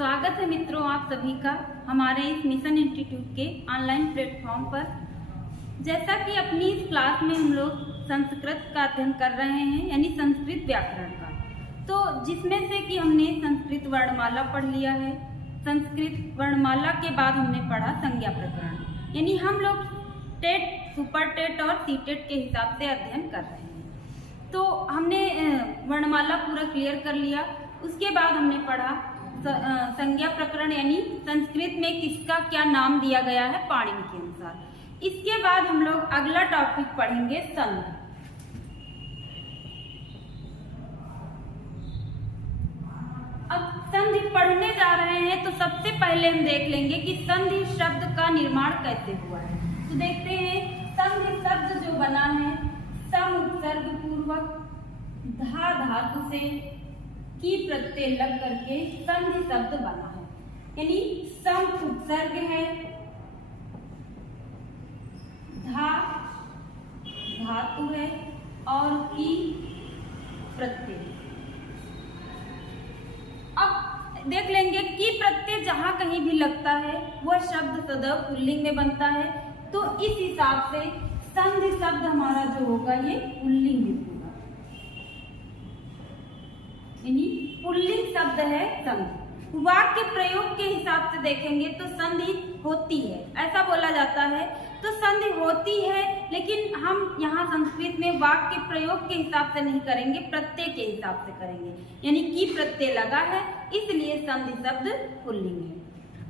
स्वागत है मित्रों आप सभी का हमारे इस मिशन इंस्टीट्यूट के ऑनलाइन प्लेटफॉर्म पर। जैसा कि अपनी इस क्लास में हम लोग संस्कृत का अध्ययन कर रहे हैं, यानी संस्कृत व्याकरण का, तो जिसमें से कि हमने संस्कृत वर्णमाला पढ़ लिया है। संस्कृत वर्णमाला के बाद हमने पढ़ा संज्ञा प्रकरण, यानी हम लोग टेट, सुपर टेट और सीटेट के हिसाब से अध्ययन कर रहे हैं। तो हमने वर्णमाला पूरा क्लियर कर लिया। उसके बाद हमने पढ़ा संज्ञा प्रकरण, यानी संस्कृत में किसका क्या नाम दिया गया है पाणिनि के अनुसार। इसके बाद हम लोग अगला टॉपिक पढ़ेंगे संधि। अब संधि पढ़ने जा रहे हैं तो सबसे पहले हम देख लेंगे कि संधि शब्द का निर्माण कैसे हुआ है। तो देखते हैं संधि शब्द जो बना है सम उपसर्ग पूर्वक धा धातु से की प्रत्यय लग करके संधि शब्द बना है, यानी सम उपसर्ग है, धा धातु है और की प्रत्यय। अब देख लेंगे कि प्रत्यय जहां कहीं भी लगता है वह शब्द सदैव पुल्लिंग में बनता है। तो इस हिसाब से संधि शब्द हमारा जो होगा ये पुल्लिंग में होगा, यानी पुल्लिंग शब्द है संधि। वाक्य प्रयोग के हिसाब से देखेंगे तो संधि होती है, ऐसा बोला जाता है। तो संधि होती है, लेकिन हम यहाँ संस्कृत में वाक्य प्रयोग के हिसाब से नहीं करेंगे, प्रत्यय के हिसाब से करेंगे, यानी कि प्रत्यय लगा है इसलिए संधि शब्द पुल्लिंग है।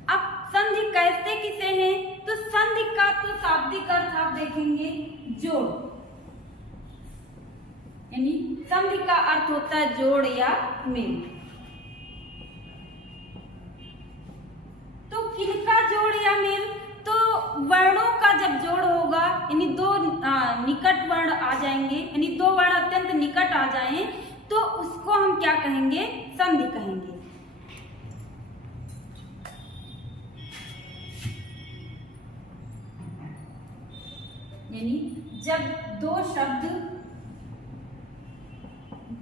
अब संधि कैसे किसे है, तो संधि का तो शाब्दिक अर्थ आप देखेंगे जोड़, यानी संधि का अर्थ होता है जोड़ या मेल। तो किनका जोड़ या मेल, तो वर्णों का जब जोड़ होगा, यानी दो निकट वर्ण आ जाएंगे, यानी दो वर्ण अत्यंत निकट आ जाएं, तो उसको हम क्या कहेंगे, संधि कहेंगे। यानी जब दो शब्द,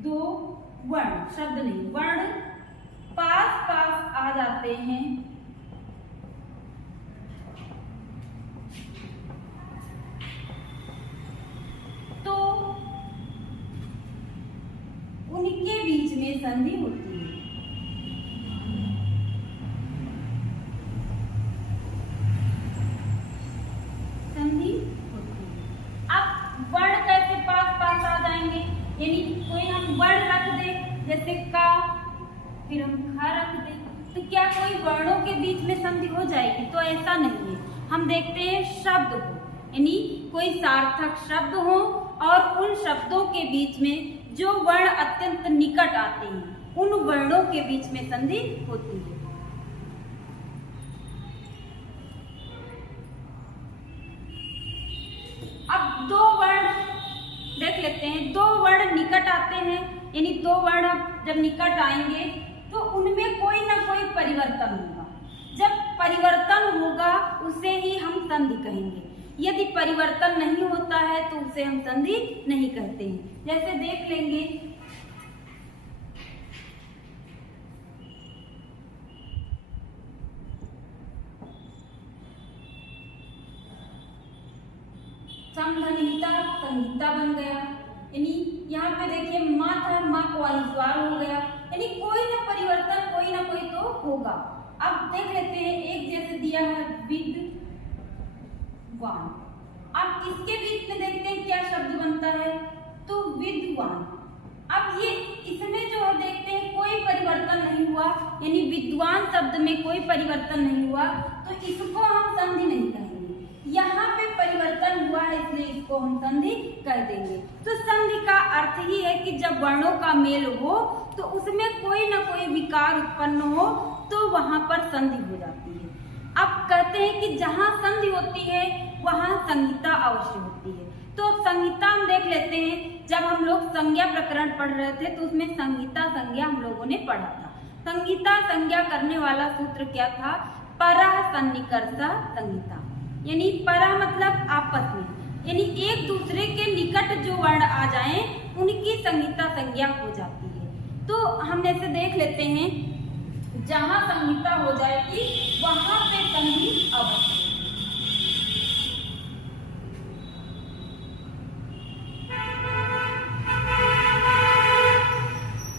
दो वर्ण, शब्द नहीं वर्ण पास पास आ जाते हैं तो उनके बीच में संधि होती है। संधि होती है। अब वर्ण कैसे पास पास आ जाएंगे, यानी कोई हम वर्ण रख दे जैसे का, फिर हम खा रख दे, तो क्या कोई वर्णों के बीच में संधि हो जाएगी, तो ऐसा नहीं है। हम देखते हैं शब्द हो, यानी कोई सार्थक शब्द हो और उन शब्दों के बीच में जो वर्ण अत्यंत निकट आते हैं उन वर्णों के बीच में संधि होती है। अब दो वर्ण देख लेते हैं, दो वर्ण निकट आते हैं, यानी दो वर्ण जब निकट आएंगे तो उनमें कोई ना कोई परिवर्तन होगा। जब परिवर्तन होगा उसे ही हम संधि कहेंगे। यदि परिवर्तन नहीं होता है तो उसे हम संधि नहीं कहते हैं। जैसे देख लेंगे समधनिता संहिता बन गया, यानी यहाँ पे देखिए माँ था, माँ को अनुस्वार हो गया, यानी कोई ना परिवर्तन कोई ना कोई तो होगा। अब देख लेते हैं एक जैसे दिया है विद्वान, अब इसके बीच में देखते हैं क्या शब्द बनता है, तो विद्वान। अब ये इसमें जो है देखते हैं कोई परिवर्तन नहीं हुआ, यानी विद्वान शब्द में कोई परिवर्तन नहीं हुआ, तो इसको हम संधि नहीं कहेंगे। यहाँ पे परिवर्तन हुआ है इसलिए इसको हम संधि कह देंगे। तो संधि का अर्थ ही है कि जब वर्णों का मेल हो तो उसमें कोई ना कोई विकार उत्पन्न हो तो वहां पर संधि हो जाती है। अब कहते हैं कि जहां संधि होती है वहां संहिता अवश्य होती है। तो संहिता हम देख लेते हैं, जब हम लोग संज्ञा प्रकरण पढ़ रहे थे तो उसमें संहिता संज्ञा हम लोगों ने पढ़ा था। संहिता संज्ञा करने वाला सूत्र क्या था, परः सन्निकर्षः संहिता, यानी परः मतलब आपस में, यानी एक दूसरे के निकट जो वर्ण आ जाएं उनकी संहिता संज्ञा हो जाती है। तो हम जैसे देख लेते हैं जहां संहिता हो जाएगी वहां पे संधि अवश्य।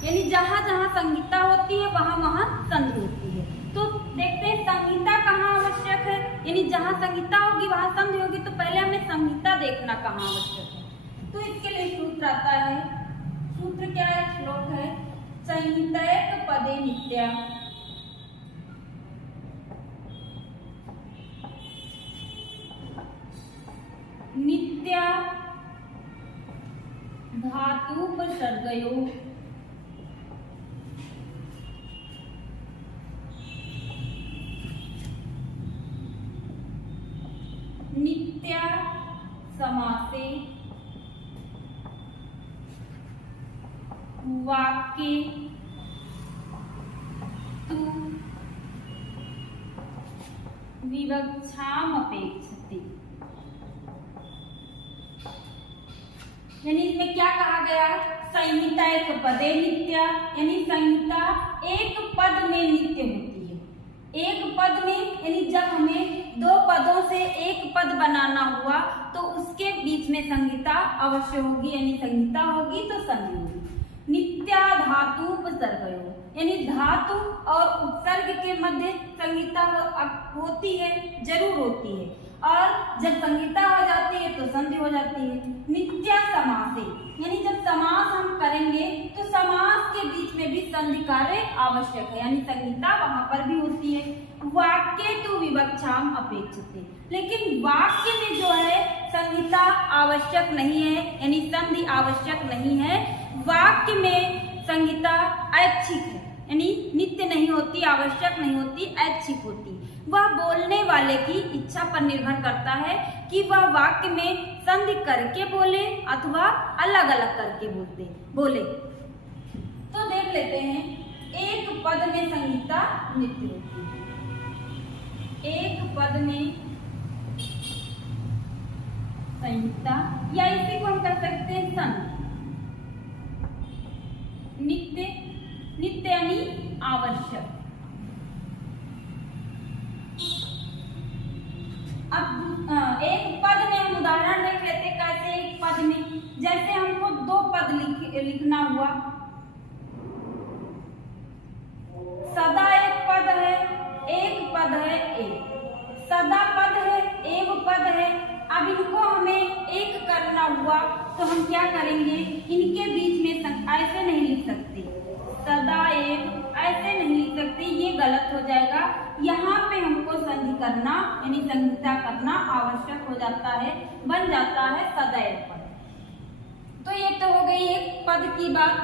यानी जहां जहां संहिता होती है वहां वहां संधि होती है। तो देखते हैं संहिता कहाँ आवश्यक है, यानी जहां संहिता होगी वहां संधि होगी। तो पहले हमें संहिता देखना कहाँ आवश्यक है। तो इसके लिए सूत्र आता है, सूत्र क्या है, श्लोक है, संहितैक पदे नित्या नित्या धातुपसर्गयो नित्या समासे वाक्ये तु विवक्षामपेक्षते। यानी इसमें क्या कहा गया, संहिता एक पदे नित्या, यानी संहिता एक पद में नित्य होती है। एक पद में यानी जब हमें दो पदों से एक पद बनाना हुआ तो उसके बीच में संहिता अवश्य होगी, यानी संहिता होगी तो संधि होगी। नित्या धातु उपसर्गयो, यानी धातु और उपसर्ग के मध्य संहिता होती है, जरूर होती है, और जब संहिता हो जाती है तो संधि हो जाती है। नित्या समासे, यानी जब समास हम करेंगे तो समास के बीच में भी संधि कार्य आवश्यक है, यानी संहिता वहां पर भी होती है। वाक्ये तु विवक्षाम अपेक्षते, लेकिन वाक्य में जो है संहिता आवश्यक नहीं है, यानी संधि आवश्यक नहीं है। वाक्य में संहिता ऐच्छिक है, यानी नित्य नहीं होती, आवश्यक नहीं होती, ऐच्छिक होती। वह बोलने वाले की इच्छा पर निर्भर करता है कि वह वाक्य में संधि करके बोले अथवा अलग अलग करके बोले। तो देख लेते हैं, एक पद में संहिता नित्य होती है, एक पद में संहिता, या इसी को हम कह सकते हैं संधि। नित्य, नित्य यानी आवश्यक। अब एक पद में हम उदाहरण देख लेते, कैसे एक पद में, जैसे हमको दो पद लिखना हुआ, सदा एक पद है, एक पद है, एक सदा पद है, एक पद है। अब इनको हमें एक करना हुआ तो हम क्या करेंगे, इनके बीच में ऐसे नहीं लिख सकते, सदा एक ऐसे नहीं लिख सकते, ये गलत हो जाएगा। यहाँ पे हमको संधि करना यानी संहिता करना आवश्यक हो जाता है, बन जाता है सदैव पद। तो ये तो हो गई एक पद की बात।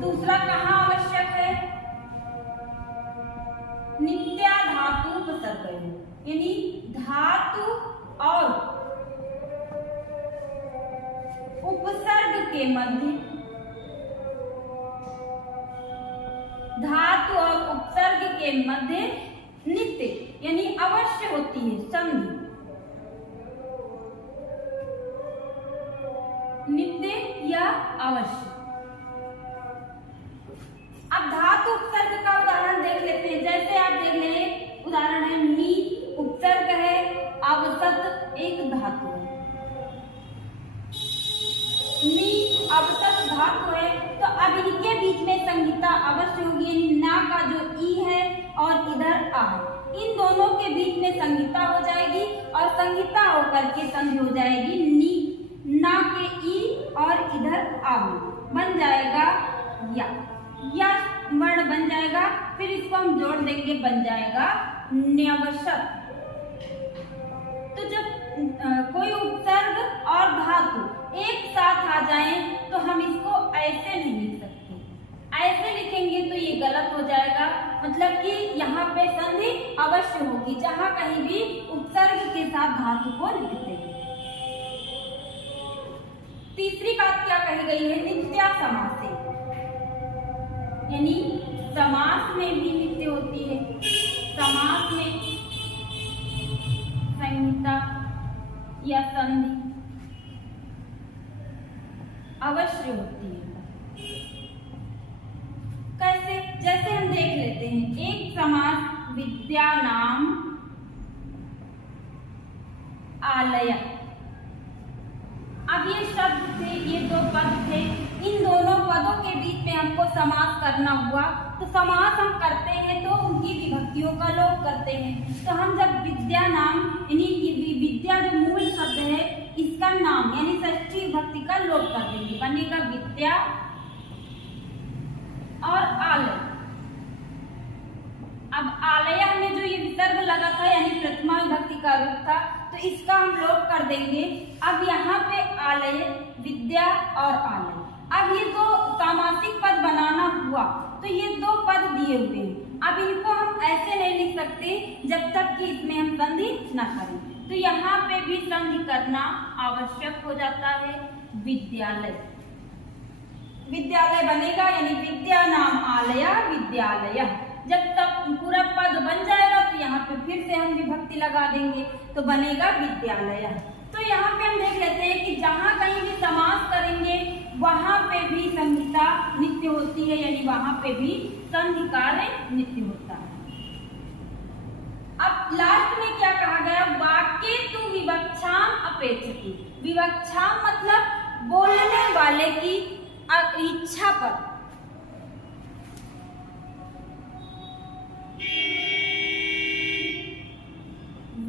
दूसरा कहाँ आवश्यक है, नित्या धातु उपसर्गयो, यानी धातु और उपसर्ग के मध्य, धातु और उपसर्ग के मध्य नित्य यानी अवश्य होती है संधि, नित्य या अवश्य। अब धातु उपसर्ग का उदाहरण देख लेते हैं, जैसे आप देख ले, उदाहरण है नी, उपसर्ग है, अवसत एक धातु है, नी अवसत धातु है, तो अब इनके बीच में संहिता अवश्य होगी, यानी ना का जो ई है और इधर आ, इन दोनों के बीच में संहिता हो जाएगी और संहिता होकर के संधि हो जाएगी नी, ना के ई और इधर आ बन जाएगा या वर्ण बन जाएगा, फिर इसको हम जोड़ देंगे, बन जाएगा न्यवशत। तो जब कोई उपसर्ग और धातु एक साथ आ जाए तो हम इसको ऐसे नहीं लिख सकते, ऐसे लिखेंगे तो ये गलत हो जाएगा, मतलब कि यहाँ पे संधि अवश्य होगी जहाँ कहीं भी उपसर्ग के साथ धातु को लिखते हैं। तीसरी बात क्या कही गई है, नित्या समासे, यानी समास में भी नित्य होती है, समास में संहिता या संधि अवश्य होती है। देख लेते हैं। एक समास विद्या नाम आलय। अब ये शब्द थे, ये दो पद थे, इन दोनों पदों के बीच में हमको समास करना हुआ। तो समास हम करते हैं तो उनकी विभक्तियों का लोप करते हैं। तो हम जब विद्या नाम यानी विद्या जो मूल शब्द है इसका नाम यानी षष्ठी विभक्ति का लोप कर देंगे, बनेगा विद्या और आलय। अब आलय में जो ये विसर्ग लगा था यानी प्रथमा विभक्ति का रूप था, तो इसका हम लोप कर देंगे। अब यहाँ पे आलय, विद्या और आलय। अब ये दो सामासिक पद बनाना हुआ, तो ये दो पद दिए हुए हैं। अब इनको हम ऐसे नहीं लिख सकते जब तक कि इसमें हम संधि न करें। तो यहाँ पे भी संधि करना आवश्यक हो जाता है। विद्यालय, विद्यालय बनेगा यानी विद्या नाम आलय विद्यालय। जब तक पूरा पद बन जाएगा तो यहाँ पे फिर से हम विभक्ति लगा देंगे तो बनेगा विद्यालय। तो यहाँ पे हम देख लेते हैं कि जहाँ कहीं भी समास करेंगे वहां पे भी संहिता नित्य होती है, यानी वहां पे भी संधि कार्य नित्य होता है। अब लास्ट में क्या कहा गया, वाक्ये तु विवक्षाम अपेक्षति। विवक्षाम मतलब बोलने वाले की इच्छा पर।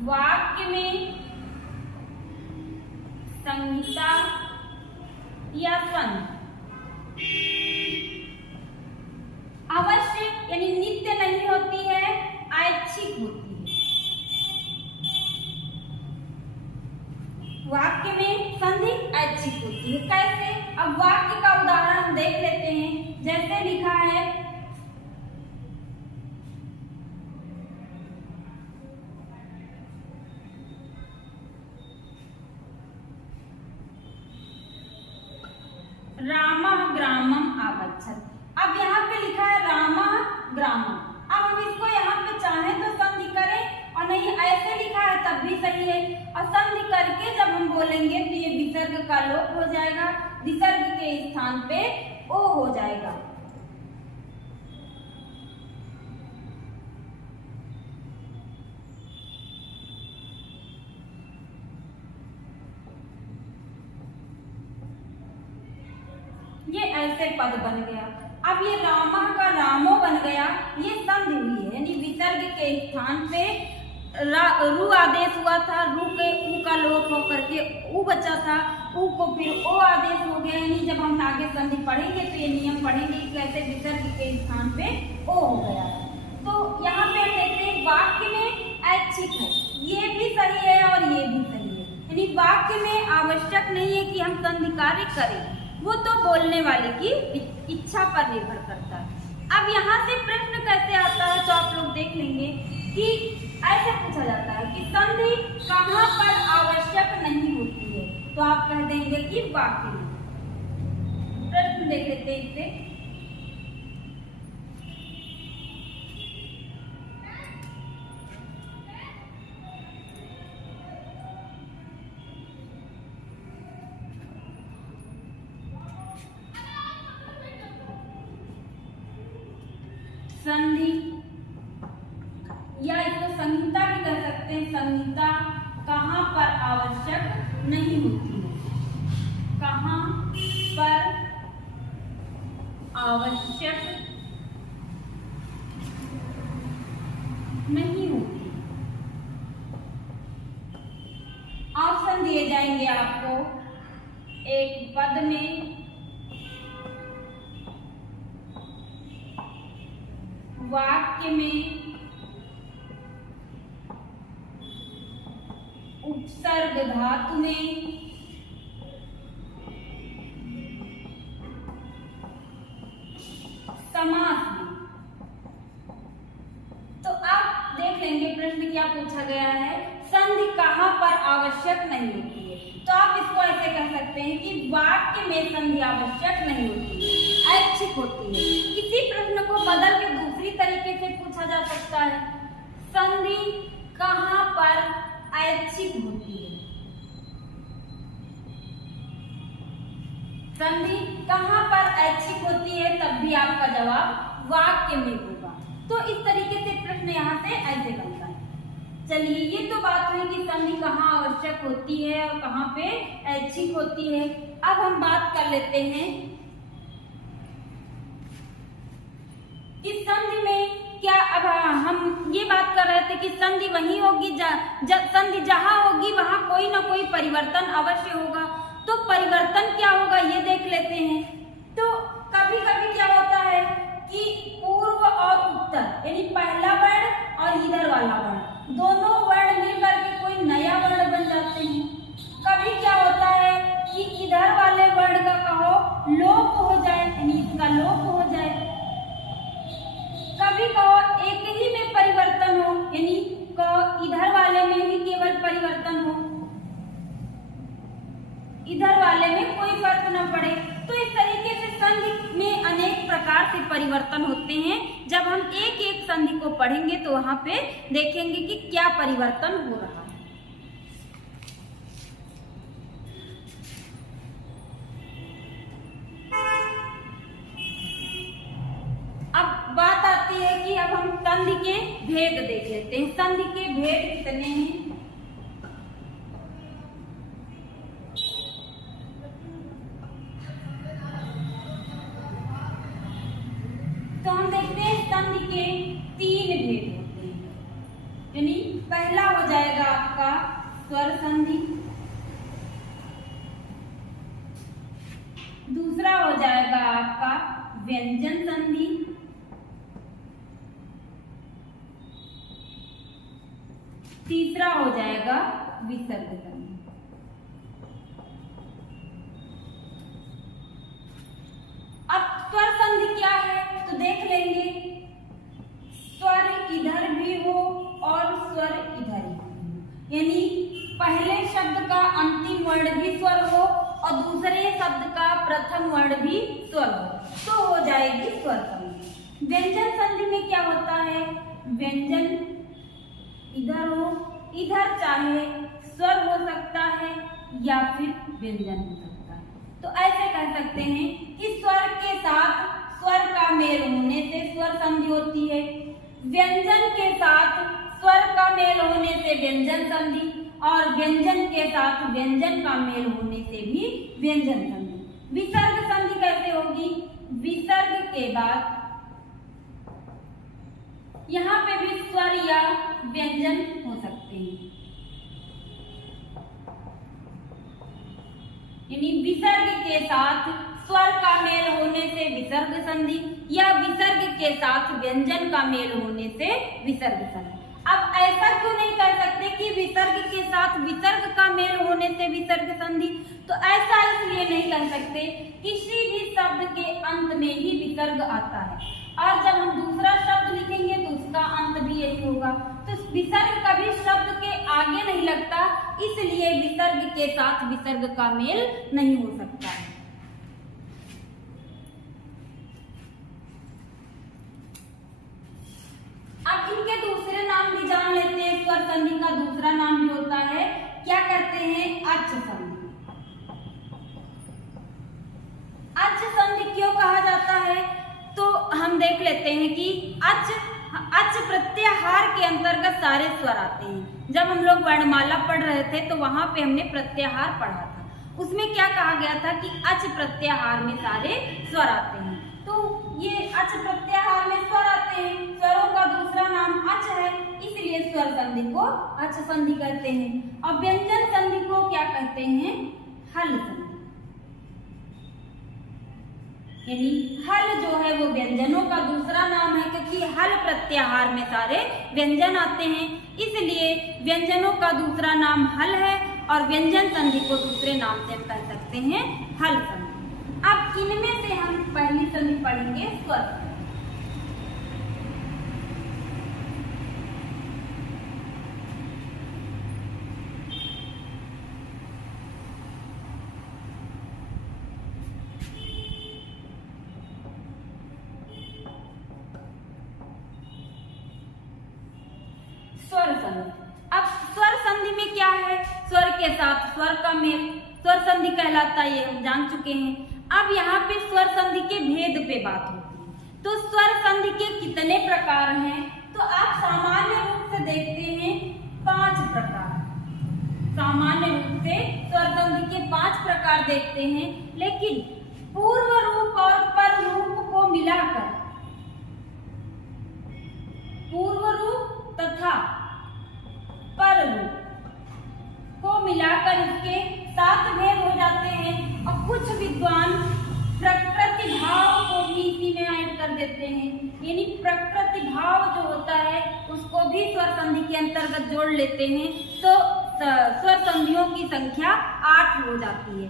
वाक्य में संहिता या संधि आवश्यक यानी नित्य नहीं होती है, ऐच्छिक होती है। वाक्य में संधि ऐच्छिक होती है। कैसे? अब वाक्य का उदाहरण हम देख लेते हैं। जैसे लिखा है रामः ग्रामम आगच्छत्। अब यहाँ पे लिखा है रामः ग्रामम। अब हम इसको यहाँ पे चाहें तो संधि करें और नहीं ऐसे लिखा है तब भी सही है। और संधि करके जब हम बोलेंगे तो ये विसर्ग का लोप हो जाएगा, विसर्ग के स्थान पे ओ हो जाएगा। ये ऐसे पद बन गया। अब ये रामा का रामो बन गया, ये संधि हुई है यानी विसर्ग के स्थान पे रू आदेश हुआ था, रू के ऊ का लोप होकर के ऊ बचा था, ऊ को फिर ओ आदेश हो गया। यानी जब हम आगे संधि पढ़ेंगे तो ये नियम पढ़ेंगे कि कैसे विसर्ग के स्थान पे ओ हो गया। तो यहाँ पे हम देखते हैं वाक्य में ऐच्छिक है, ये भी सही है और ये भी सही है। यानी वाक्य में आवश्यक नहीं है कि हम संधि कार्य करें, वो तो बोलने वाले की इच्छा पर निर्भर करता है। अब यहाँ से प्रश्न कैसे आता है तो आप लोग देख लेंगे कि ऐसे पूछा जाता है कि संधि कहाँ पर आवश्यक नहीं होती है, तो आप कह देंगे कि वाक्य में। प्रश्न देख लेते हैं इससे। संधि या इसको संहिता भी कह सकते हैं। संहिता कहाँ पर आवश्यक नहीं होती है, कहाँ पर आवश्यक नहीं होती। ऑप्शन दिए जाएंगे आपको। एक पद में, वाक्य में, उपसर्ग धातु में, समास में। तो आप देख लेंगे प्रश्न क्या पूछा गया है, संधि कहाँ पर आवश्यक नहीं होती है। तो आप इसको ऐसे कह सकते हैं कि वाक्य में संधि आवश्यक नहीं होती है, ऐच्छिक होती है। किसी प्रश्न को बदल के दूसरी तरीके से पूछा जा सकता है, संधि कहाँ पर ऐच्छिक होती है। संधि कहाँ पर ऐच्छिक होती है, तब भी आपका जवाब वाक्य में होगा। तो इस तरीके से प्रश्न यहाँ से ऐसे बनता है। चलिए, ये तो बात हुई कि संधि कहाँ आवश्यक होती है और कहाँ पे ऐच्छिक होती है। अब हम बात कर लेते हैं कि संधि में क्या, अब हम ये बात कर रहे थे कि संधि वही होगी संधि जहां होगी वहां कोई ना कोई परिवर्तन अवश्य होगा। तो परिवर्तन क्या होगा ये देख लेते हैं। तो कभी कभी क्या होता है कि पूर्व और उत्तर यानी पहला वर्ण और इधर वाला वर्ण दोनों वर्ण मिलकर के कोई नया वर्ण बन जाते हैं। कभी क्या होता है कि इधर वाले वर्ण का कहो लोप हो जाए यानी इसका लोप हो जाए। कभी कहो एक ही में परिवर्तन हो यानी कहो इधर वाले में ही केवल परिवर्तन हो, इधर वाले में कोई फर्क न पड़े। तो इस तरीके से संधि में अनेक प्रकार से परिवर्तन होते हैं। जब हम एक एक संधि को पढ़ेंगे तो वहां पे देखेंगे कि क्या परिवर्तन हो रहा है। अब बात आती है कि अब हम संधि के भेद देख लेते हैं। संधि के भेद कितने हैं? तो हम देखते हैं संधि के 3 भेद होते हैं। यानी पहला हो जाएगा आपका स्वर संधि, दूसरा हो जाएगा आपका व्यंजन संधि, तीसरा हो जाएगा विसर्ग संधि। अब स्वर संधि क्या है तो देख लेंगे। स्वर इधर भी हो और स्वर इधर भी हो, यानी पहले शब्द का अंतिम वर्ण भी स्वर हो और दूसरे शब्द का प्रथम वर्ण भी स्वर हो, तो हो जाएगी स्वर संधि। व्यंजन संधि में क्या होता है? व्यंजन इधर हो, इधर चाहे स्वर हो सकता है या फिर व्यंजन हो सकता है। तो ऐसे कह सकते हैं कि स्वर के साथ स्वर का मेल होने से स्वर संधि होती है, व्यंजन के साथ स्वर का मेल होने से व्यंजन संधि, और व्यंजन के साथ व्यंजन का मेल होने से भी व्यंजन संधि। विसर्ग संधि कैसे होगी? विसर्ग के बाद यहाँ पे भी स्वर या व्यंजन हो सकते हैं, यानी विसर्ग के साथ स्वर का मेल होने से विसर्ग संधि या विसर्ग के साथ व्यंजन का मेल होने से विसर्ग संधि। अब ऐसा क्यों नहीं कह सकते कि विसर्ग के साथ विसर्ग का मेल होने से विसर्ग संधि? तो ऐसा इसलिए नहीं कह सकते, किसी भी शब्द के अंत में ही विसर्ग आता है और जब हम दूसरा शब्द लिखेंगे तो उसका अंत भी यही होगा। तो विसर्ग कभी शब्द के आगे नहीं लगता, इसलिए विसर्ग के साथ विसर्ग का मेल नहीं हो सकता है। अब इनके दूसरे नाम भी जान लेते हैं। स्वर संधि का दूसरा नाम भी होता है, क्या कहते हैं? अच् संधि। अच् संधि क्यों कहा जाता है? तो हम देख लेते हैं कि अच् प्रत्याहार के अंतर्गत सारे स्वर आते हैं। जब हम लोग वर्णमाला पढ़ रहे थे तो वहां पे हमने प्रत्याहार पढ़ा था। उसमें क्या कहा गया था कि अच् प्रत्याहार में सारे स्वर आते हैं। तो ये अच् प्रत्याहार में स्वर आते हैं, स्वरों का दूसरा नाम अच् है, इसलिए स्वर संधि को अच् संधि कहते हैं। और व्यंजन संधि को क्या कहते हैं? हल संधि। यानी हल जो है वो व्यंजनों का दूसरा नाम है, क्योंकि हल प्रत्याहार में सारे व्यंजन आते हैं, इसलिए व्यंजनों का दूसरा नाम हल है और व्यंजन संधि को दूसरे नाम से हम कह सकते हैं हल संधि। अब इनमें से हम पहली संधि पढ़ेंगे स्वर। स्वर संधि। अब स्वर संधि में क्या है? स्वर के साथ स्वर का मेल स्वर संधि कहलाता है, ये हम जान चुके हैं। अब यहाँ पे स्वर संधि के भेद पे बात होती है। तो स्वर संधि के कितने प्रकार हैं? तो आप सामान्य रूप से देखते हैं 5 प्रकार। सामान्य रूप से स्वर संधि के 5 प्रकार देखते हैं, लेकिन पूर्व रूप और पर रूप को मिलाकर, पूर्व रूप तथा पर रूप को मिलाकर इसके 7 भेद हो जाते हैं। और कुछ विद्वान प्रकृति भाव को भी इसी में ऐड कर देते हैं, यानी प्रकृति भाव जो होता है उसको भी स्वर संधि के अंतर्गत जोड़ लेते हैं, तो स्वर संधियों की संख्या 8 हो जाती है।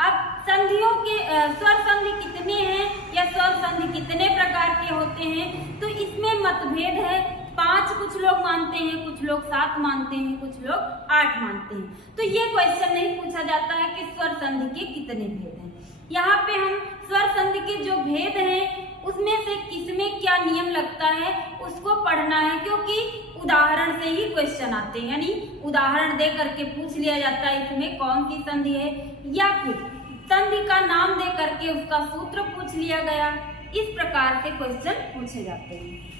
अब संधियों के स्वर संधि कितने हैं या स्वर संधि कितने प्रकार के होते हैं, तो इसमें मतभेद है। 5 कुछ लोग मानते हैं, कुछ लोग 7 मानते हैं, कुछ लोग 8 मानते हैं। तो ये क्वेश्चन नहीं पूछा जाता है कि स्वर संधि के कितने भेद हैं। यहाँ पे हम स्वर संधि के जो भेद हैं उसमें से किसमें क्या नियम लगता है उसको पढ़ना है, क्योंकि उदाहरण से ही क्वेश्चन आते हैं, यानी उदाहरण दे करके पूछ लिया जाता है इसमें कौन सी संधि है, या फिर संधि का नाम दे करके उसका सूत्र पूछ लिया गया। इस प्रकार से क्वेश्चन पूछे जाते हैं।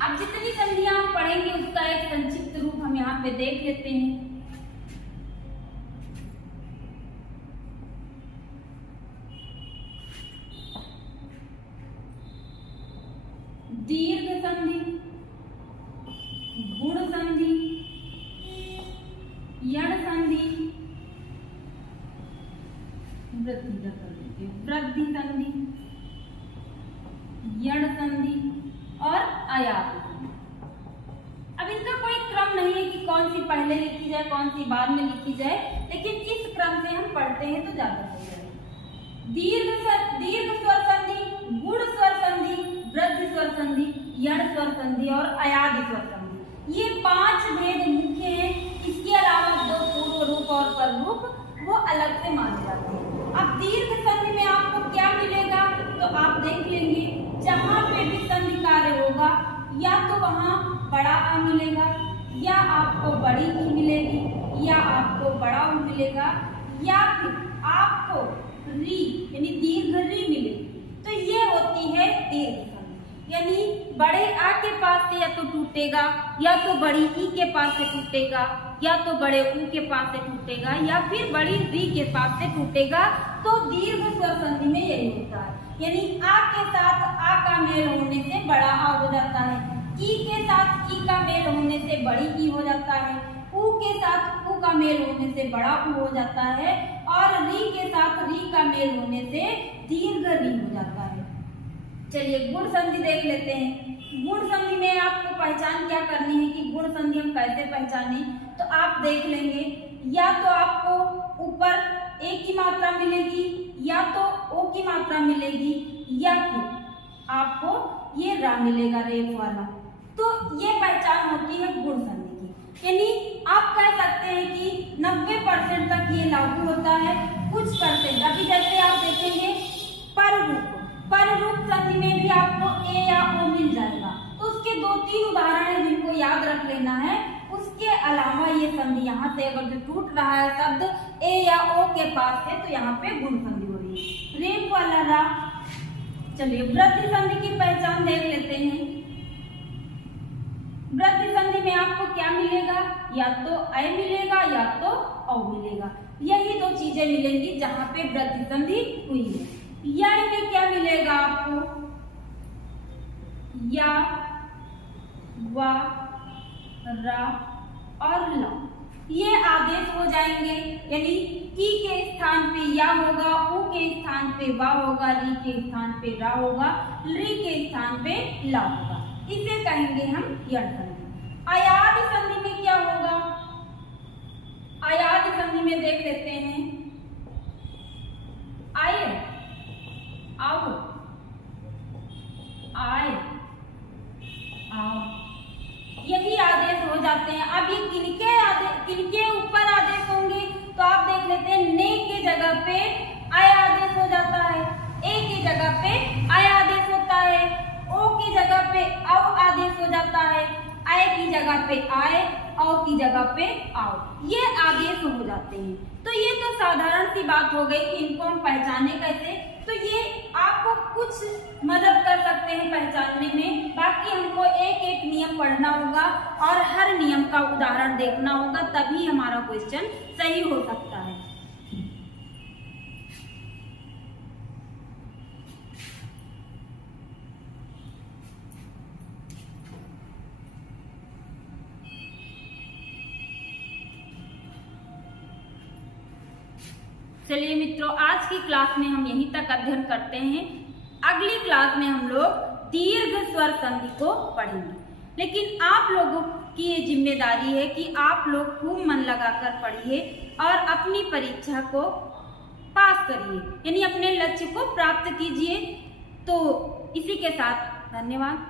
अब जितनी संधियां हम पढ़ेंगे उसका एक संक्षिप्त रूप हम यहाँ पे देख लेते हैं। दीर्घ संधि, गुण संधि, यण संधि, वृद्धि संधि, यण संधि और आयात संधि। अब इनका कोई क्रम नहीं है कि कौन सी पहले लिखी जाए कौन सी बाद में लिखी जाए, लेकिन इस क्रम से हम पढ़ते हैं तो ज्यादा सही है। दीर्घ स्वर संधि, गुण स्वर संधि, वृद्धि स्वर संधि, यण स्वर संधि और अयादि स्वर संधि, ये 5 भेद मुख्य हैं। इसके अलावा 2 पूर्व रूप और पर रूप वो अलग से माने जाते हैं। अब दीर्घ संधि में आपको क्या मिलेगा तो आप देख लेंगे, जहां पे भी संधि कार्य होगा या तो वहां बड़ा आ मिलेगा, या आपको बड़ी ई मिलेगी, या आपको बड़ा ऊ मिलेगा, या फिर आपको री यानी दीर्घ री मिलेगी। तो ये होती है दीर्घ संधि, यानी बड़े आ के पास से या तो टूटेगा, या तो बड़ी ई के पास से टूटेगा, या तो बड़े ऊ के पास से टूटेगा, या फिर बड़ी री के पास से टूटेगा। तो दीर्घ स्वर संधि में यही होता है, यानी आ के साथ आ का मेल होने से बड़ा आ हो जाता है, ई के साथ ई का मेल होने से बड़ी ई हो जाता है, ऊ के साथ ऊ का मेल होने से बड़ा ऊ हो जाता है, और री के साथ री का मेल होने से दीर्घ री हो जाता है। चलिए गुण संधि देख लेते हैं। गुण संधि में आपको पहचान क्या करनी है कि गुण संधि हम कैसे पहचाने, तो आप देख लेंगे, या तो आपको ऊपर ए की मात्रा मिलेगी, या तो ओ की मात्रा मिलेगी, या फिर आपको ये रा मिलेगा रेफ वाला। तो ये पहचान होती है गुण संधि की, यानी आप कह सकते हैं कि 90% तक ये लागू होता है, कुछ परसेंट। अभी जैसे आप देखेंगे पर रूप संधि में भी आपको ए या ओ मिल जाएगा, तो उसके 2-3 उदाहरण हैं जिनको याद रख लेना है। उसके अलावा ये संधि यहाँ से अगर जो टूट रहा है शब्द ए या ओ के पास है तो यहाँ पे गुण संधि हो रही है, रेफ वाला रा। चलिए वृद्धि संधि की पहचान देख लेते हैं। वृद्धि संधि में आपको क्या मिलेगा, या तो अ मिलेगा या तो औ मिलेगा, यही 2 चीजें मिलेंगी जहां पे वृद्धि संधि हुई है। यण में क्या मिलेगा आपको, या, वा, रा और ला, ये आदेश हो जाएंगे, यानी ई के स्थान पे या होगा, ऊ के स्थान पे वा होगा, री के स्थान पे रा होगा, री के स्थान पे ला होगा, इसे कहेंगे हम यण संधि। अयादि संधि में क्या होगा, अयादि संधि में देख लेते हैं, आए, आओ, आए, आओ, यही आदेश हो जाते हैं। अब ये किनके ऊपर आदेश होंगे, तो आप देख लेते हैं, ने के जगह पे आय आदेश हो जाता है, ए की जगह पे आय आदेश होता है, ओ की जगह पे अव आदेश हो जाता है, आय की जगह पे आय, औ की जगह पे आओ, ये आदेश हो जाते हैं। तो ये तो साधारण सी बात हो गई कि इनको हम पहचाने कैसे। तो ये आपको कुछ मदद कर सकते हैं पहचानने में, बाकी हमको एक एक नियम पढ़ना होगा और हर नियम का उदाहरण देखना होगा, तभी हमारा क्वेश्चन सही हो सकता है। चलिए मित्रों, आज की क्लास में हम यहीं तक अध्ययन करते हैं। अगली क्लास में हम लोग दीर्घ स्वर संधि को पढ़ेंगे, लेकिन आप लोगों की ये जिम्मेदारी है कि आप लोग खूब मन लगाकर पढ़िए और अपनी परीक्षा को पास करिए, यानी अपने लक्ष्य को प्राप्त कीजिए। तो इसी के साथ धन्यवाद।